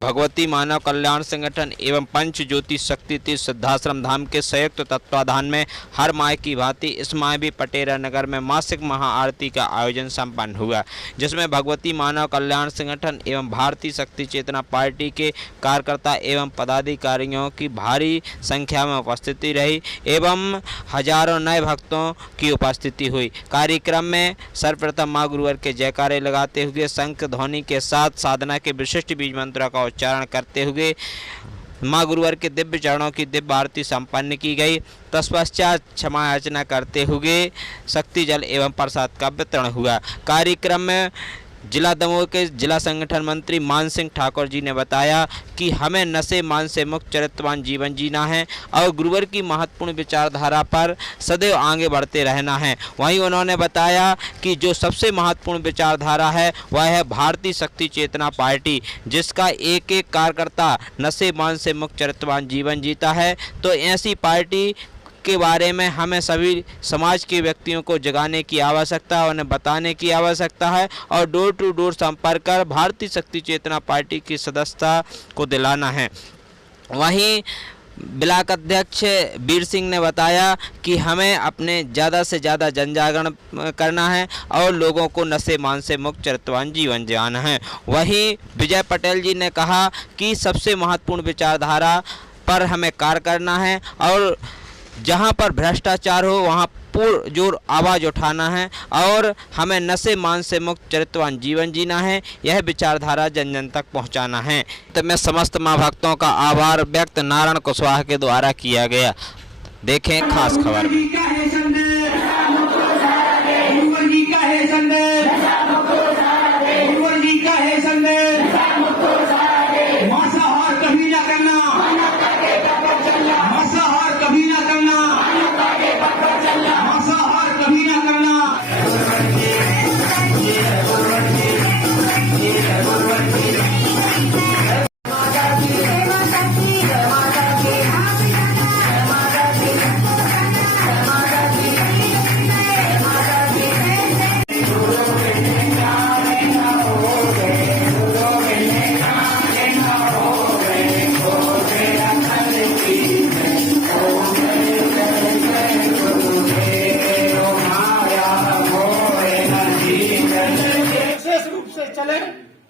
भगवती मानव कल्याण संगठन एवं पंच ज्योति शक्ति तीर्थ सिद्धाश्रम धाम के संयुक्त तत्वाधान में हर माह की भांति इस माह भी पटेरा नगर में मासिक महाआरती का आयोजन संपन्न हुआ, जिसमें भगवती मानव कल्याण संगठन एवं भारतीय शक्ति चेतना पार्टी के कार्यकर्ता एवं पदाधिकारियों की भारी संख्या में उपस्थिति रही एवं हजारों नए भक्तों की उपस्थिति हुई। कार्यक्रम में सर्वप्रथम माँ गुरुवर के जयकारे लगाते हुए शंख ध्वनि के साथ साधना के विशिष्ट बीज मंत्रों का उच्चारण करते हुए माँ गुरुवर के दिव्य चरणों की दिव्य आरती संपन्न की गई। तत्पश्चात क्षमा याचना करते हुए शक्ति जल एवं प्रसाद का वितरण हुआ। कार्यक्रम में जिला दमोह के जिला संगठन मंत्री मान सिंह ठाकुर जी ने बताया कि हमें नशे मान से मुक्त चरित्रवान जीवन जीना है और गुरुवर की महत्वपूर्ण विचारधारा पर सदैव आगे बढ़ते रहना है। वहीं उन्होंने बताया कि जो सबसे महत्वपूर्ण विचारधारा है वह है भारतीय शक्ति चेतना पार्टी, जिसका एक एक कार्यकर्ता नशे मान से मुक्त चरित्रवान जीवन जीता है। तो ऐसी पार्टी के बारे में हमें सभी समाज के व्यक्तियों को जगाने की आवश्यकता है, उन्हें बताने की आवश्यकता है और डोर टू डोर संपर्क कर भारतीय शक्ति चेतना पार्टी की सदस्यता को दिलाना है। वहीं ब्लॉक अध्यक्ष वीर सिंह ने बताया कि हमें अपने ज़्यादा से ज़्यादा जनजागरण करना है और लोगों को नशे मान से मुक्त चरित्रवान जीवन जियाना है। वहीं विजय पटेल जी ने कहा कि सबसे महत्वपूर्ण विचारधारा पर हमें कार्य करना है और जहां पर भ्रष्टाचार हो वहां पुरजोर आवाज़ उठाना है और हमें नशे मान से मुक्त चरित्रवान जीवन जीना है। यह विचारधारा जन जन तक पहुंचाना है। तो मैं समस्त माँ भक्तों का आभार व्यक्त नारायण कुशवाहा के द्वारा किया गया। देखें खास खबर में।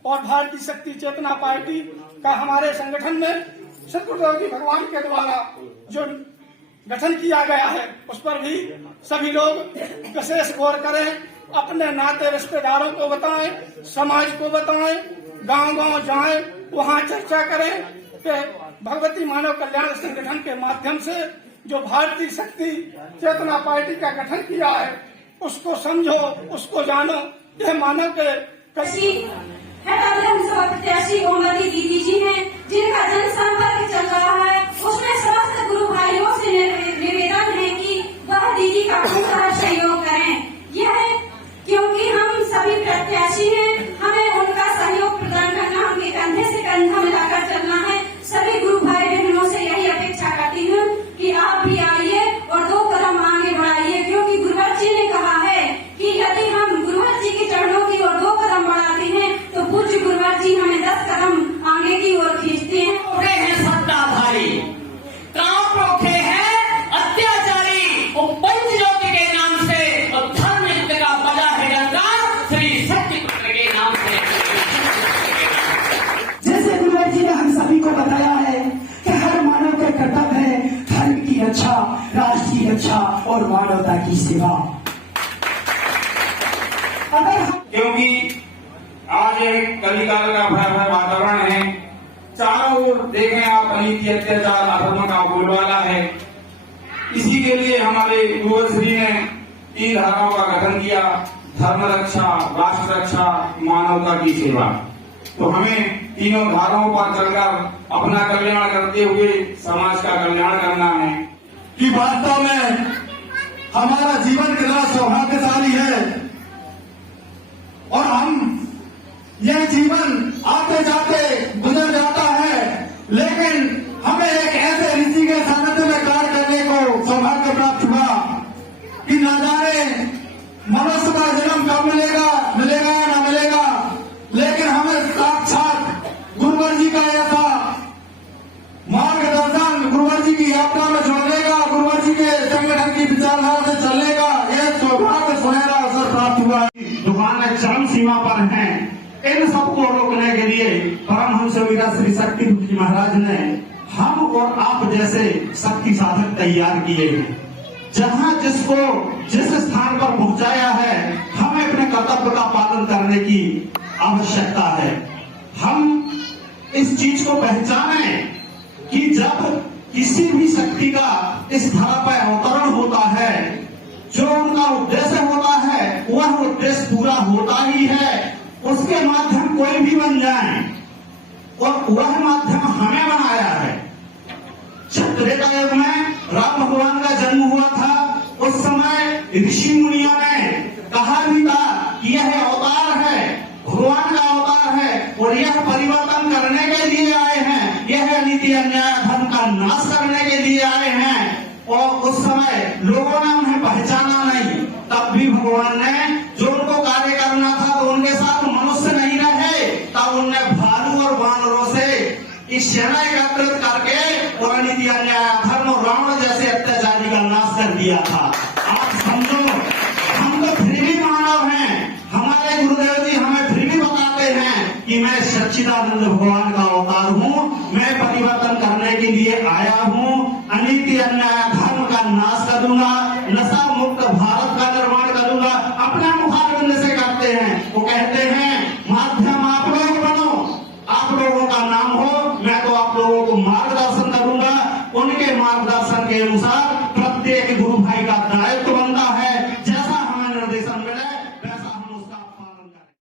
और भारतीय शक्ति चेतना पार्टी का हमारे संगठन में सतगुरु भगवान के द्वारा जो गठन किया गया है उस पर भी सभी लोग विशेष गौर करें, अपने नाते रिश्तेदारों को बताएं, समाज को बताएं, गांव-गांव जाएं, वहां चर्चा करें कि भगवती मानव कल्याण संगठन के माध्यम से जो भारतीय शक्ति चेतना पार्टी का गठन किया है उसको समझो, उसको जानो। यह मानव के प्रत्याशी ओमवती दीदी जी हैं, जिनका जनसंपर्क चल रहा है। उसमें समस्त गुरु भाइयों से निवेदन है कि वह दीदी का पूरा सहयोग करें। यह क्योंकि हम सभी प्रत्याशी हैं, हमें उनका सहयोग प्रदान करना, उनके कंधे से कंधा मिलाकर चलना है। सभी गुरु भाई बहनों से यही अपेक्षा करती हूँ कि आप भी आइए और 2 कदम आगे बढ़ाइए, क्योंकि गुरुवर जी ने कहा है कि यदि हम गुरुवर जी के चरणों की ओर 2 कदम बढ़ाते हैं तो पूज्य गुरुवर जी हमें 10 कदम आगे की ओर खींचते हैं। सत्ताधारी काम रोके हैं अत्याचारी, वो पंच ज्योति के नाम से और धर्म युद्ध का बजा है डंका श्री शक्ति के नाम से। जैसे गुरुवर जी ने हम सभी को बताया है कि हर मानव का कर्तव्य है धर्म की रक्षा, राष्ट्र की रक्षा और मानवता की सेवा। क्योंकि आज एक कलिकाल का भयावह वातावरण है, चारों ओर देखें आप अनीति अत्याचार अधर्म का बोलबाला है। इसी के लिए हमारे गुरुवर श्री ने 3 धाराओं का गठन किया, धर्म रक्षा, राष्ट्र रक्षा, मानवता की सेवा। तो हमें तीनों धाराओं पर चलकर अपना कल्याण करते हुए समाज का कल्याण करना है। कि वास्तव में हमारा जीवन कितना सौभाग्यशाली है और हम यह जीवन आते जाते गुजर जाता है, लेकिन हमें एक ऐसे ऋषि के सानिध्य में कार्य करने को सौभाग्य प्राप्त हुआ कि न जाने मनुष्य का जन्म कब मिलेगा या न मिलेगा, लेकिन हमें साक्षात गुरुवर जी का विचारधारा से चलने का यह सौभाग्य सुनहरा अवसर प्राप्त हुआ है। दुकानें चरम सीमा पर हैं, इन सबको रोकने के लिए परमहंस योगीराज श्री शक्ति जी महाराज ने हम और आप जैसे शक्ति साधक तैयार किए हैं। जहां जिसको जिस स्थान पर पहुंचाया है, हमें अपने कर्तव्य का पालन करने की आवश्यकता है। हम इस चीज को पहचाने कि जब किसी भी शक्ति का इस धरा पर अवतरण होता है, जो उनका उद्देश्य होता है वह उद्देश्य पूरा होता ही है। उसके माध्यम कोई भी बन जाए और वह माध्यम हमें बनाया है। त्रेता युग में राम भगवान का जन्म हुआ था, उस समय ऋषि मुनियों ने कहा भी था कि यह अवतार है, भगवान का अवतार है और यह परिवर्तन करने के लिए आए हैं, यह अनीति अन्याय धर्म का नाश करने के लिए आए हैं। और उस समय लोगों ने उन्हें पहचाना नहीं, तब भी भगवान ने जो उनको कार्य करना था तो उनके साथ मनुष्य नहीं रहे, तब उनने भालू और वानरों से इस सेना एकत्रित करके और अनीति अन्याय धर्म और रावण जैसे अत्याचारी का नाश कर दिया था। आप समझो, हम तो फिर भी मानव हैं। हमारे गुरुदेव जी हमें फिर भी बताते हैं कि मैं सच्चिदानंद भगवान का अवतार हूँ, मैं परिवर्तन करने के लिए आया हूँ, अनीति अन्याय धर्म का नाश करूंगा।